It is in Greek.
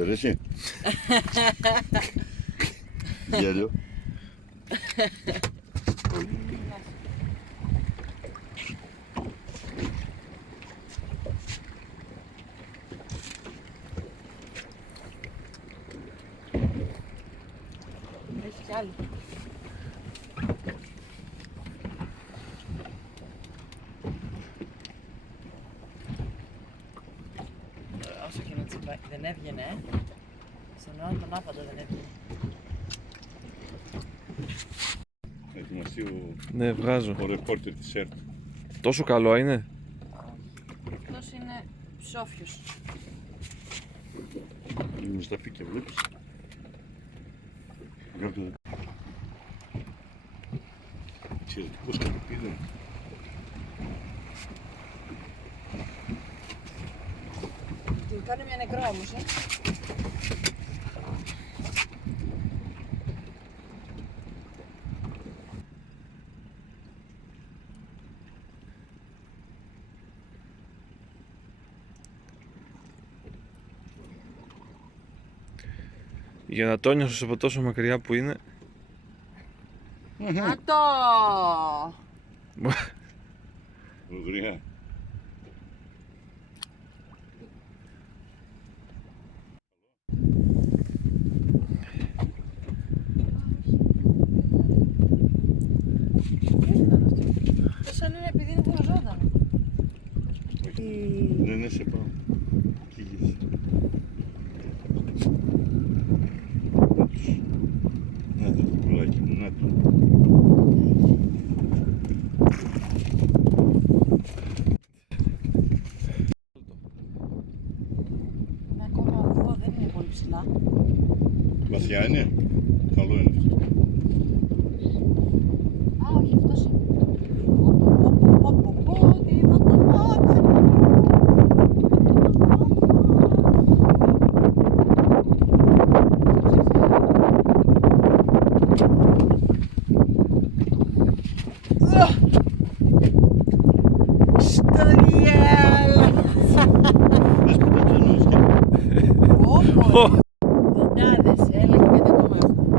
Σε αρέσει? Γέλιο. Έχει κι άλλο. Όσο και να τσιμπάει, δεν έβγαινε, στον αιώνα τον άπαντο δεν έβγαινε. Ετοιμαστεί Ναι, βγάζω. ο ρεπόρτερ της ΕΡΤ. Τόσο καλό είναι. Αυτός είναι ψόφιος. Είναι μουσταφή και βλέπεις. Γράφτε. Εξαιρετικό σκαλοπίδι. Του κάνει μια νεκρό όμως, Για να το νιώσω από τόσο μακριά που είναι. Να το! Λογριά. Σαν είναι επειδή είναι κουραζόταν. Ναι, ναι, σε πάω. Κύγες. Να το πουλάκι μου, να το. Ακόμα αυτό δεν είναι πολύ ψηλά. Βαθιά είναι. Καλό είναι αυτό. Α, όχι, αυτός είναι. Τι είδα το μάτι μου. Στο διάλο. Δες που τα τρώνεις και. Δοντάδες, έλα και 5 ακόμα έχω.